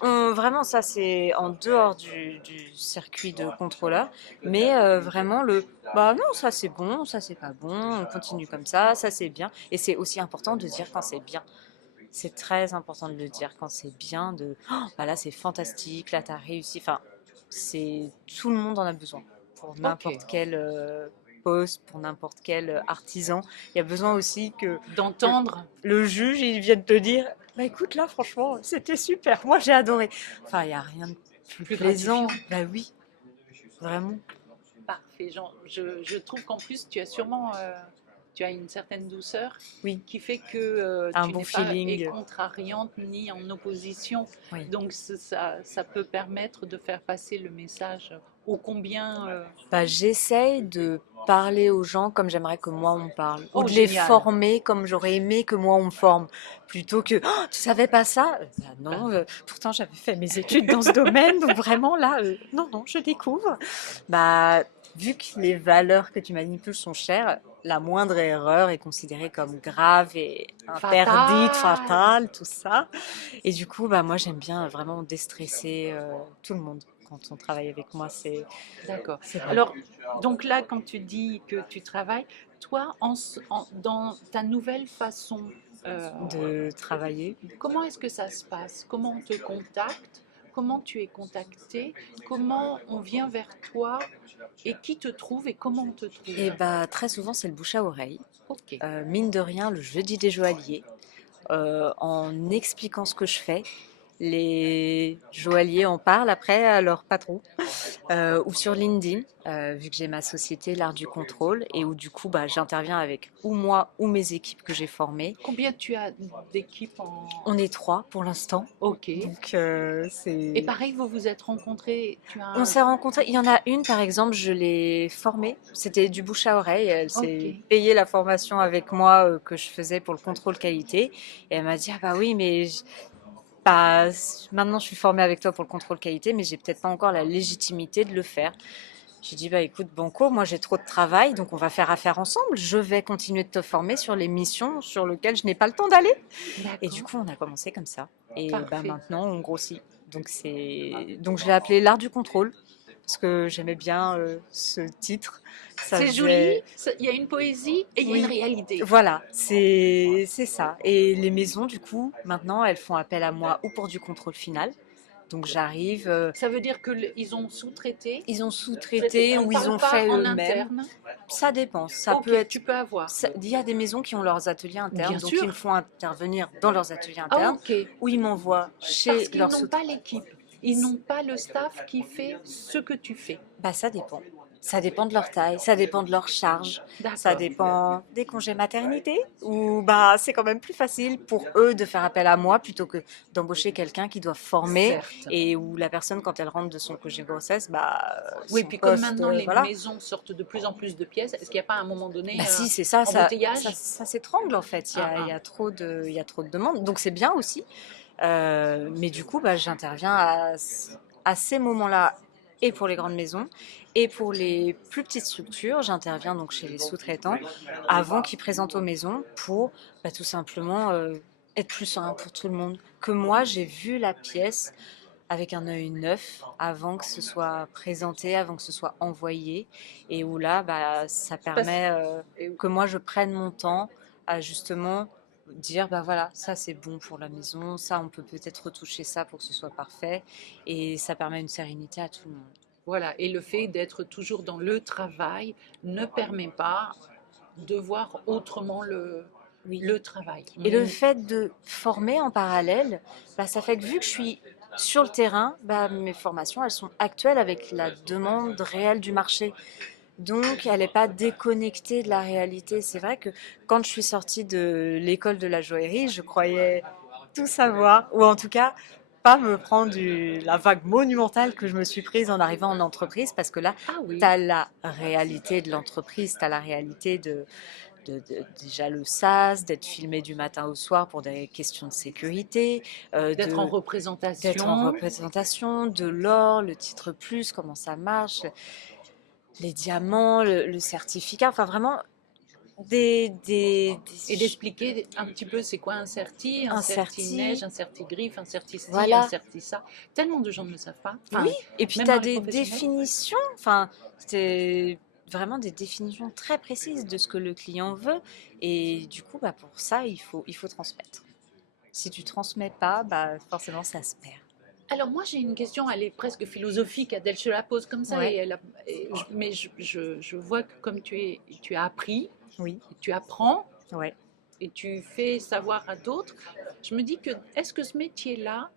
Enfin, vraiment ça c'est en dehors du circuit de contrôleur, mais vraiment le bah non ça c'est bon, ça c'est pas bon, on continue comme ça c'est bien. Et c'est aussi important de dire quand c'est bien. C'est très important de le dire quand c'est bien. Oh, bah là c'est fantastique, là t'as réussi. Enfin c'est tout le monde en a besoin pour Ok. n'importe quel poste, pour n'importe quel artisan. Il y a besoin aussi que D'entendre. le juge, il vient de te dire, bah écoute, là, franchement, c'était super, moi j'ai adoré. Enfin, il n'y a rien de plus Plus plaisant. gratifiant. Bah oui, vraiment. Parfait, Jean. Je trouve qu'en plus, tu as sûrement tu as une certaine douceur Oui, qui fait que un tu bon n'es pas feeling. contrariante ni en opposition. Oui, Donc ça peut permettre de faire passer le message Ou combien Bah, j'essaye de parler aux gens comme j'aimerais que moi on me parle, ou Oh, de les génial. former comme j'aurais aimé que moi on me forme, plutôt que «Oh, tu savais pas ça?» Bah non, pourtant j'avais fait mes études dans ce domaine, donc vraiment là, non, non, je découvre. Bah, vu que les valeurs que tu manipules sont chères, la moindre erreur est considérée comme grave et interdite, Fatal. fatale, tout ça. Et du coup, bah moi j'aime bien vraiment déstresser tout le monde quand on travaille avec moi, D'accord. c'est bon. Alors, donc là, quand tu dis que tu travailles, toi, dans ta nouvelle façon, euh, De travailler. comment est-ce que ça se passe? Comment on te contacte? Comment tu es contacté? Comment on vient vers toi? Et qui te trouve et comment on te trouve? Et bah très souvent c'est le bouche à oreille. Ok. Mine de rien, le jeudi des joailliers, en expliquant ce que je fais, les joailliers en parlent après à leur patron. Ou sur LinkedIn, vu que j'ai ma société L'Art du Contrôle, et où du coup bah, j'interviens avec ou moi ou mes équipes que j'ai formées. Combien tu as d'équipes en... On est 3 pour l'instant, Ok. donc Et c'est... pareil, vous vous êtes rencontrés, tu as On un... s'est rencontrés, il y en a une par exemple, je l'ai formée, c'était du bouche à oreille, elle Ok. s'est payée la formation avec moi que je faisais pour le contrôle qualité, et elle m'a dit ah bah oui mais bah, maintenant je suis formée avec toi pour le contrôle qualité, mais j'ai peut-être pas encore la légitimité de le faire. J'ai dit bah écoute Banco, moi j'ai trop de travail, donc on va faire affaire ensemble, je vais continuer de te former sur les missions sur lesquelles je n'ai pas le temps d'aller. Et du D'accord. coup on a commencé comme ça, et bah Parfait. maintenant on grossit. Donc je l'ai appelé l'art du contrôle parce que j'aimais bien ce titre. Ça C'est joli, faisait, il y a une poésie et il y a une oui, réalité. voilà, c'est ça. Et les maisons, du coup, maintenant, elles font appel à moi ou pour du contrôle final. Donc j'arrive, Ça veut dire qu'ils ont sous-traité. ils ont Traité. sous-traité On ne ou ils parle ont pas fait en eux-mêmes. interne. Ça dépend. Ça peut Ok, être. tu peux avoir. Il y a des maisons qui ont leurs ateliers internes, Bien donc ils me sûr. font intervenir dans leurs ateliers Ah, internes, ok. ou ils m'envoient Parce chez qu'ils leurs n'ont sous. pas l'équipe. Ils n'ont pas le staff qui fait ce que tu fais. Bah, ça dépend. Ça dépend de leur taille, ça dépend de leur charge, ça D'accord. dépend des congés maternité, ou bah c'est quand même plus facile pour eux de faire appel à moi plutôt que d'embaucher quelqu'un qui doit former Certes. et où la personne quand elle rentre de son congé grossesse, bah Oui, son puis comme poste, maintenant les voilà. maisons sortent de plus en plus de pièces, est-ce qu'il n'y a pas à un moment Bah donné si, c'est ça, embouteillage? ça s'étrangle en fait. Ah, Il y ah. a trop il y a trop de demandes, donc c'est bien aussi. Mais du coup, bah, j'interviens à ces moments-là et pour les grandes maisons et pour les plus petites structures, j'interviens donc chez les sous-traitants avant qu'ils présentent aux maisons pour bah, tout simplement être plus simple pour tout le monde. Que moi, j'ai vu la pièce avec un œil neuf avant que ce soit présenté, avant que ce soit envoyé, et où là, bah, ça Parce- permet et- que moi je prenne mon temps à justement dire bah voilà, ça c'est bon pour la maison, ça on peut peut-être retoucher ça pour que ce soit parfait, et ça permet une sérénité à tout le monde. Voilà, et le fait d'être toujours dans le travail ne permet pas de voir autrement Oui. le travail. Et le fait de former en parallèle, bah, ça fait que vu que je suis sur le terrain, bah, mes formations elles sont actuelles avec la demande réelle du marché. Donc, elle n'est pas déconnectée de la réalité. C'est vrai que quand je suis sortie de l'école de la joaillerie, je croyais tout savoir, ou en tout cas pas me prendre la vague monumentale que je me suis prise en arrivant en entreprise, parce que là, Ah tu oui, as la réalité de l'entreprise, tu as la réalité déjà le SAS, d'être filmé du matin au soir pour des questions de sécurité, d'être en d'être en représentation. représentation, de l'or, le titre plus, comment ça marche, les diamants, le certificat, enfin vraiment Et d'expliquer un petit peu c'est quoi un un certi-neige, certi, un certi-griffe, un certi-ci, un voilà. certi-ça. Tellement de gens ne le savent pas, Oui, enfin, et puis même tu dans as les des professionnels. définitions, enfin, c'est vraiment des définitions très précises de ce que le client veut, et du coup, bah, pour ça, il faut transmettre. Si tu transmets pas, bah, forcément, ça se perd. Alors moi j'ai une question, elle est presque philosophique, Adèle, je la pose comme ça, Ouais, mais je vois que comme tu as appris, oui, tu apprends ouais. et tu fais savoir à d'autres, je me dis que est-ce que ce métier-là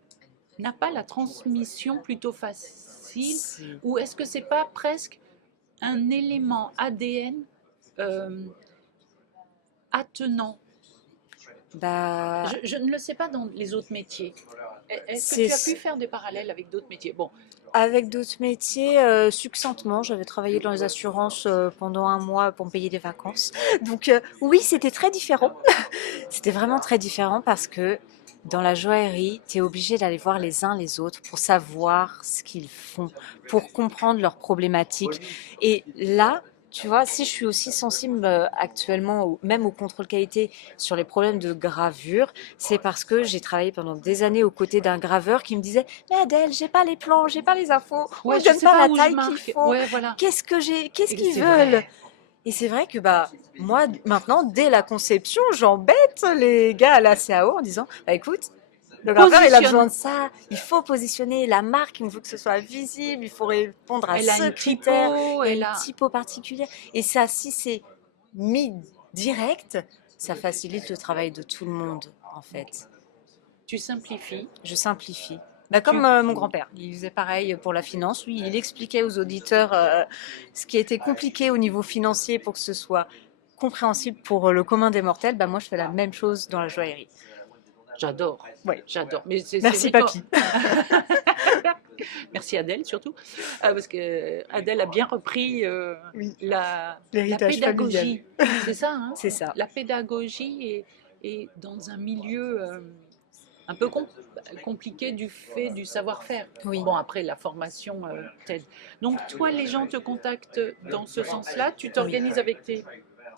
n'a pas la transmission plutôt facile Si. ou est-ce que c'est pas presque un élément ADN euh, attenant Bah, Je ne le sais pas dans les autres métiers. Est-ce que c'est tu as pu faire des parallèles avec d'autres métiers? Bon, avec d'autres métiers, succinctement, j'avais travaillé dans les assurances pendant un mois pour me payer des vacances. Donc oui, c'était très différent. C'était vraiment très différent parce que dans la joaillerie, tu es obligé d'aller voir les uns les autres pour savoir ce qu'ils font, pour comprendre leurs problématiques. Et là, tu vois, si je suis aussi sensible actuellement, même au contrôle qualité sur les problèmes de gravure, c'est parce que j'ai travaillé pendant des années aux côtés d'un graveur qui me disait: Mais Adèle, j'ai pas les plans, j'ai pas les infos, on ouais, me je donne sais pas pas la où je taille qu'il marque. faut. Ouais, voilà. Qu'est-ce Et qu'ils c'est veulent? vrai. Et c'est vrai que bah moi maintenant dès la conception, j'embête les gars à la CAO en disant bah écoute, le graveur il a besoin Positionne. de ça, il faut positionner la marque, il veut que ce soit visible, il faut répondre à Elle a ce une critère, typo, il y a elle une a. typo particulière et ça si c'est mis direct, ça facilite le travail de tout le monde en fait. Tu simplifies. Je simplifie. Bah, comme Tu, mon grand-père, il faisait pareil pour la finance. Lui, il expliquait aux auditeurs ce qui était compliqué au niveau financier pour que ce soit compréhensible pour le commun des mortels. Bah, moi, je fais la même chose dans la joaillerie. J'adore. Ouais. J'adore. Mais c'est Merci, vrai que. papy. Merci Adèle surtout, parce que Adèle a bien repris Oui, la l'héritage familial. pédagogie. C'est ça, hein? C'est ça. La pédagogie est dans un milieu un peu compliqué du fait du savoir-faire. Oui, Bon, après, la formation t'aide. Donc, toi, les gens te contactent dans ce sens-là. Tu oui. t'organises avec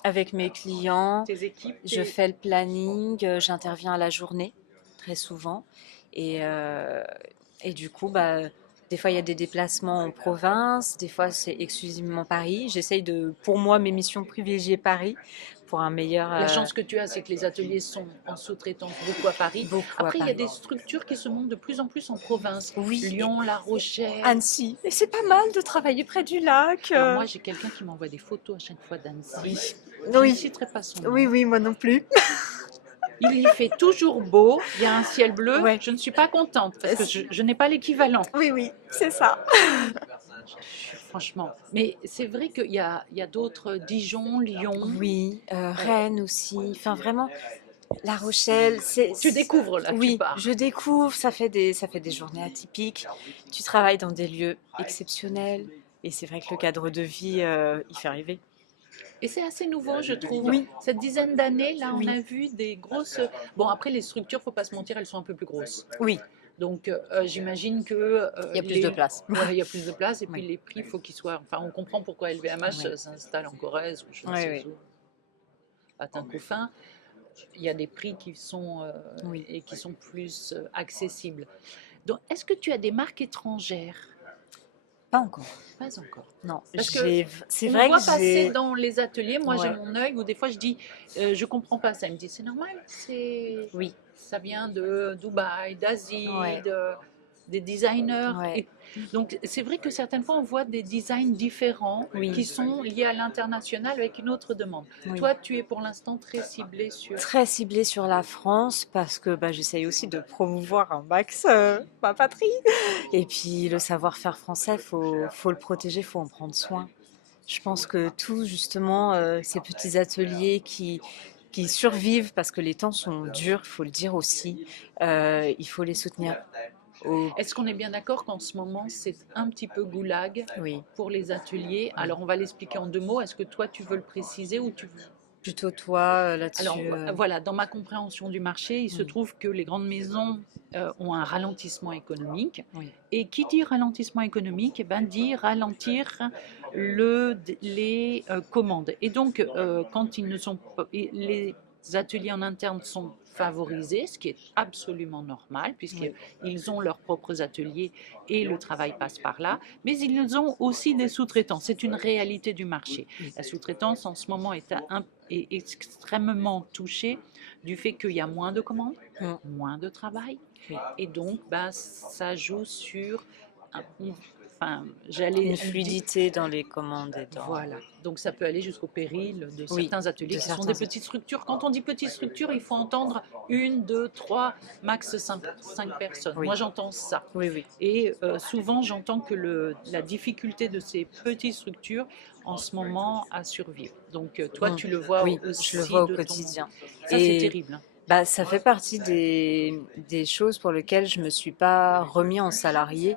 Avec mes clients, tes équipes. je fais le planning, j'interviens à la journée, très souvent. Et, euh, et du coup, bah, des fois, il y a des déplacements en province, des fois, c'est exclusivement Paris. J'essaye de, pour moi, mes missions privilégier Paris pour un meilleur, La chance que tu as, c'est que les ateliers sont en sous-traitance beaucoup à Paris. beaucoup à Après, il y a Paris. des structures qui se montent de plus en plus en province. Oui, et Lyon, La Rochelle. Annecy. Et c'est pas mal de travailler près du lac. Alors moi, j'ai quelqu'un qui m'envoie des photos à chaque fois Oui, d'Annecy. Je ne oui, citerai pas son oui, nom. oui, moi non plus. Il y fait toujours beau, il y a un ciel bleu. Ouais. Je ne suis pas contente parce que je n'ai pas l'équivalent. Oui, oui, c'est ça. Franchement. Mais c'est vrai il y a d'autres, Dijon, Lyon. Oui, Rennes aussi. Enfin, vraiment, La Rochelle, c'est... Tu découvres là, tu Oui, pars. je découvre, ça fait des journées atypiques. Tu travailles dans des lieux exceptionnels. Et c'est vrai que le cadre de vie, il fait rêver. Et c'est assez nouveau, je trouve. Oui, Cette dizaine d'années, là, on oui, a vu des grosses. Bon, après, les structures, faut pas se mentir, elles sont un peu plus grosses. oui, Donc, j'imagine que il y a plus de place. ouais, il y a plus de place et puis Oui, les prix, il faut qu'ils soient. Enfin, on comprend pourquoi LVMH oui, s'installe en Corrèze ou je ne oui, sais oui, où, à Tincoufin. Il y a des prix qui sont oui. et qui sont plus accessibles. Donc, est-ce que tu as des marques étrangères? Pas encore. Pas encore. Non, Parce que c'est on vrai que voit passer j'ai... dans les ateliers, moi j'ai Ouais, mon œil où des fois je dis je comprends pas ça. Il me dit c'est normal, oui, ça vient de Dubaï, d'Asie, ouais, des designers. ouais, Et donc c'est vrai que certaines fois on voit des designs différents qui oui, sont liés à l'international avec une autre demande. oui. Toi tu es pour l'instant très ciblé sur. Très ciblée sur la France parce que bah, j'essaye aussi de promouvoir un max ma patrie. Et puis le savoir-faire français, faut le protéger, faut en prendre soin. Je pense que tous justement ces petits ateliers qui survivent parce que les temps sont durs, faut le dire aussi. Il faut les soutenir. Au... Est-ce qu'on est bien d'accord qu'en ce moment c'est un petit peu goulag Oui, pour les ateliers? oui. Alors on va l'expliquer en deux mots. Est-ce que toi tu veux le préciser ou tu veux. Plutôt toi Alors là-dessus. voilà, dans ma compréhension du marché, il se Oui, trouve que les grandes maisons ont un ralentissement économique. oui, Et qui dit ralentissement économique, eh ben, dit ralentir les commandes. Et donc, quand ils ne sont pas, les ateliers en interne sont favorisés, ce qui est absolument normal, oui, puisqu'ils ont leurs propres ateliers et le travail passe par là, mais ils ont aussi des sous-traitants. C'est une réalité du marché. oui. La sous-traitance, en ce moment, est extrêmement touchée du fait qu'il y a moins de commandes, Mm, moins de travail, oui. et donc bah, ça joue sur, enfin, j'allais Une dire, fluidité dans les commandes et dans... voilà. Donc ça peut aller jusqu'au péril de Oui, certains ateliers de qui sont des certains... petites structures. Quand on dit petites structures, il faut entendre une, deux, trois, max cinq personnes. Oui, Moi j'entends ça. oui, oui. Et souvent j'entends que la difficulté de ces petites structures en ce moment à survivre. Donc toi Mm. tu le vois Oui, je le aussi vois au de ton. quotidien. Ça c'est Et terrible. Hein. Bah, ça fait partie des choses pour lesquelles je me suis pas remis en salarié.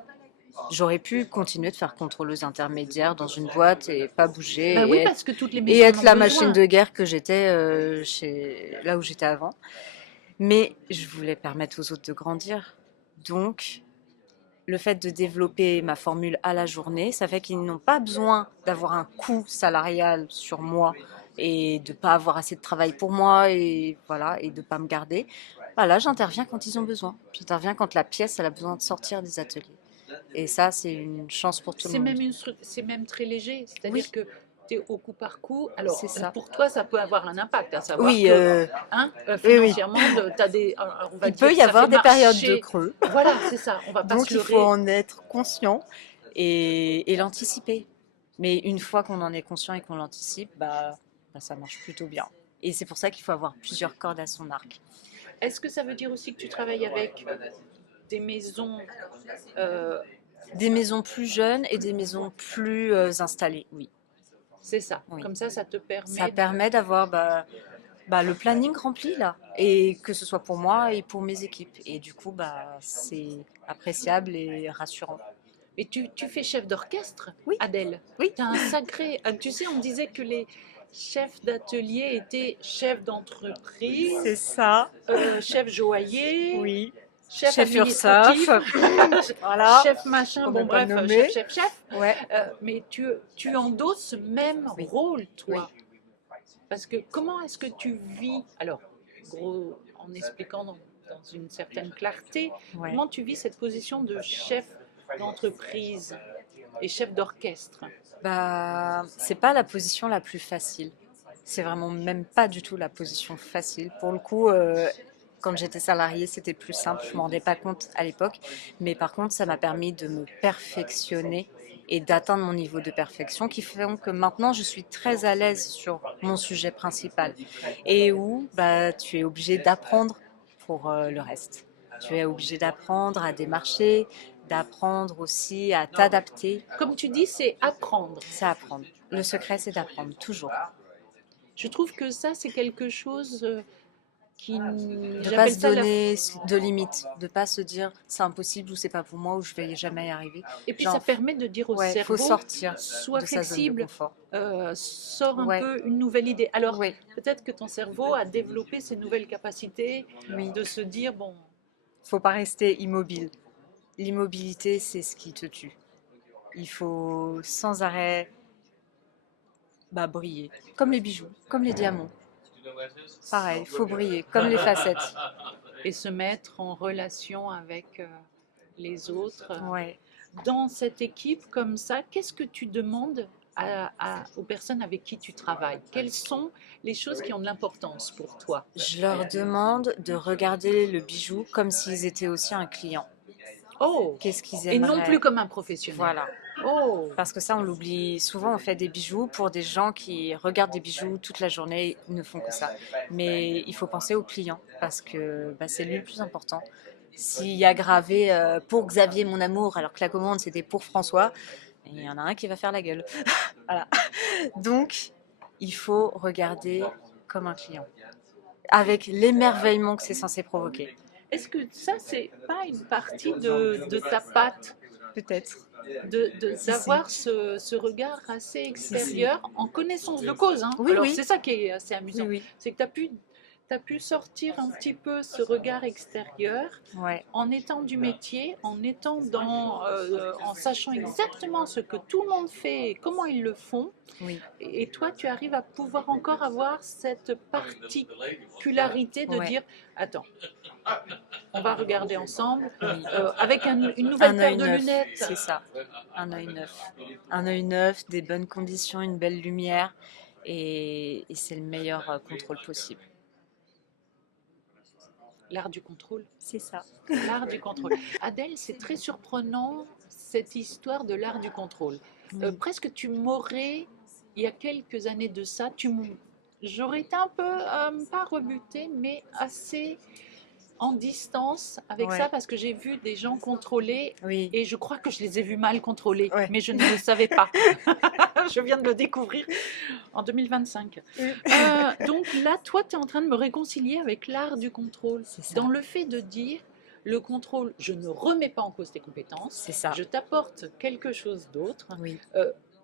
J'aurais pu continuer de faire contrôleuse intermédiaire dans une boîte et pas bouger Ben oui, parce que toutes les et maisons en être ont la machine besoin. de guerre que j'étais là où j'étais avant. Mais je voulais permettre aux autres de grandir. Donc, le fait de développer ma formule à la journée, ça fait qu'ils n'ont pas besoin d'avoir un coût salarial sur moi et de pas avoir assez de travail pour moi et voilà et de pas me garder. Voilà, j'interviens quand ils ont besoin. J'interviens quand la pièce elle a besoin de sortir des ateliers. Et ça, c'est une chance pour tout le monde. C'est même très léger, c'est-à-dire Oui, que tu es au coup par coup. Alors, c'est ça. pour toi, ça peut avoir un impact, à savoir Oui, que hein, oui, oui. financièrement, t'as on va Il peut dire, y ça fait avoir des périodes de marcher. creux, Voilà, c'est ça, on va pas donc se il faut leurrer. en être conscient et l'anticiper. Mais une fois qu'on en est conscient et qu'on l'anticipe, ça marche plutôt bien. Et c'est pour ça qu'il faut avoir plusieurs cordes à son arc. Est-ce que ça veut dire aussi que tu travailles avec des maisons euh, Des maisons plus jeunes et des maisons plus installées, oui. c'est ça, Oui. comme ça te Ça permet permet d'avoir le planning rempli là, et que ce soit pour moi et pour mes équipes. Et du coup, c'est appréciable et rassurant. Et tu fais chef d'orchestre, Oui, Adèle. oui, Tu as un sacré. Tu sais, on disait que les chefs d'atelier étaient chefs c'est d'entreprise, ça. chefs joaillier, Oui. chef Chef Ursaf, administratif, voilà, chef machin, pour ne bon pas le bref, chef, nommer. chef, chef. Ouais, Mais tu endosses ce même oui, rôle, oui. toi. Parce que comment est-ce que tu vis, alors, gros, en expliquant dans une certaine clarté, Ouais. comment tu vis cette position de chef d'entreprise et chef d'orchestre? C'est pas la position la plus facile. C'est vraiment même pas du tout la position facile. Pour le coup, quand j'étais salariée, c'était plus simple. Je m'en rendais pas compte à l'époque. Mais par contre, ça m'a permis de me perfectionner et d'atteindre mon niveau de perfection qui fait que maintenant, je suis très à l'aise sur mon sujet principal. Et où tu es obligé d'apprendre pour le reste. Tu es obligé d'apprendre à démarcher, d'apprendre aussi à t'adapter. Comme tu dis, c'est apprendre. C'est apprendre. Le secret, c'est d'apprendre, toujours. Je trouve que ça, c'est quelque chose qui, De pas j'appelle se ça la... donner de limites, de pas se dire c'est impossible ou c'est pas pour moi ou je vais jamais y arriver. Et puis ça Genre, permet de dire au ouais, faut cerveau, sortir sois de sa zone de flexible, confort. sors un Ouais, peu une nouvelle idée. Alors, oui, peut-être que ton cerveau a développé ces nouvelles capacités oui. de se dire, bon, Faut pas rester immobile. L'immobilité, c'est ce qui te tue. Il faut sans arrêt briller, comme les bijoux, comme les diamants. Pareil, il faut briller, comme les facettes. et se mettre en relation avec les autres. Ouais. Dans cette équipe comme ça, qu'est-ce que tu demandes aux personnes avec qui tu travailles? Quelles sont les choses qui ont de l'importance pour toi? Je leur demande de regarder le bijou comme s'ils étaient aussi un client. Oh! Qu'est-ce qu'ils Et non aimeraient? plus comme un professionnel. Voilà. Oh! Parce que ça, on l'oublie. Souvent, on fait des bijoux pour des gens qui regardent des bijoux toute la journée, ils ne font que ça. Mais il faut penser au client parce que c'est lui le plus important. S'il y a gravé pour Xavier mon amour, alors que la commande c'était pour François, il y en a un qui va faire la gueule. Voilà. Donc, il faut regarder comme un client, avec l'émerveillement que c'est censé provoquer. Est-ce que ça, c'est pas une partie de ta patte Peut-être. d'avoir ce regard assez extérieur en connaissance de cause, hein. Oui, Alors, oui. c'est ça qui est assez amusant. Oui, oui. C'est que tu as pu sortir un petit peu ce regard extérieur Ouais. en étant du métier, en étant en sachant exactement ce que tout le monde fait et comment ils le font. Oui. Et toi, tu arrives à pouvoir encore avoir cette particularité de Ouais. dire, attends, on va regarder ensemble, Oui. avec une nouvelle Un paire œil de neuf, lunettes. c'est ça. Un œil neuf. Un œil neuf, des bonnes conditions, une belle lumière. Et c'est le meilleur contrôle possible. L'art du contrôle. C'est ça. L'art du contrôle. Adèle, c'est très surprenant cette histoire de l'art du contrôle. Oui. Presque tu m'aurais, il y a quelques années de ça, j'aurais été un peu, pas rebutée, mais assez en distance avec Ouais. ça parce que j'ai vu des gens contrôler Oui. et je crois que je les ai vus mal contrôlés, Ouais. mais je ne le savais pas. Je viens de le découvrir en 2025. Donc là, toi, tu es en train de me réconcilier avec l'art du contrôle. C'est ça. Dans le fait de dire, le contrôle, je ne remets pas en cause tes compétences, C'est ça. je t'apporte quelque chose d'autre. Oui,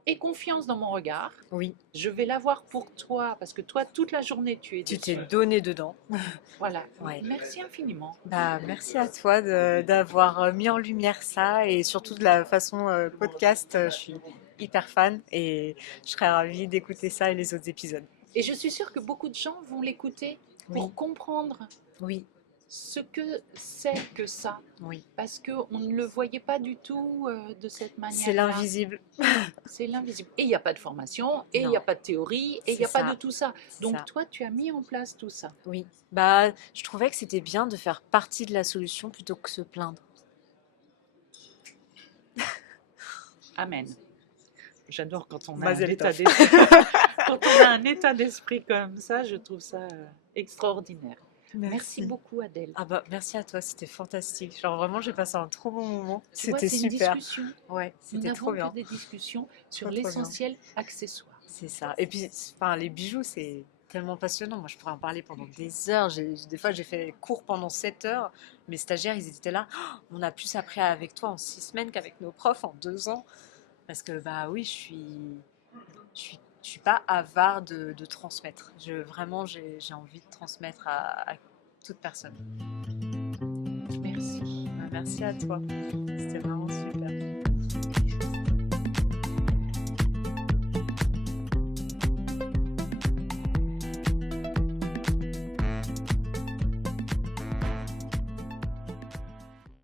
Aie confiance dans mon regard. oui. Je vais l'avoir pour toi, parce que toi, toute la journée, tu es Tu dessus. t'es donné dedans. Voilà. Ouais. Merci infiniment. Bah, merci à toi d'avoir mis en lumière ça et surtout de la façon podcast. Je suis hyper fan et je serais ravie d'écouter ça et les autres épisodes. Et je suis sûre que beaucoup de gens vont l'écouter pour Oui, comprendre oui, ce que c'est que ça. oui. Parce qu'on ne le voyait pas du tout de cette manière-là. C'est l'invisible. C'est l'invisible. Et il n'y a pas de formation, et il n'y a Non. pas de théorie, et il C'est n'y a pas ça. de tout ça. C'est Donc ça. toi, tu as mis en place tout ça. Oui. Bah, je trouvais que c'était bien de faire partie de la solution plutôt que se plaindre. Amen. J'adore quand on a un Mazel état tov. d'esprit. Quand on a un état d'esprit comme ça, je trouve ça extraordinaire. Merci beaucoup, Adèle. Ah bah, merci à toi, c'était fantastique. Genre vraiment, j'ai passé un trop bon moment. Tu vois, C'était c'est une super. discussion. Ouais, Nous c'était trop n'avons bien. que des discussions sur Trop, trop bien. l'essentiel accessoire. C'est ça. Et puis, enfin, les bijoux, c'est tellement passionnant. Moi, je pourrais en parler pendant des heures. Des fois, j'ai fait cours pendant 7 heures. Mes stagiaires, ils étaient là. Oh, on a plus appris avec toi en 6 semaines qu'avec nos profs en 2 ans. Parce que, bah oui, je suis pas avare de transmettre. Vraiment, j'ai envie de transmettre à toute personne. Merci. Merci à toi. C'était marrant.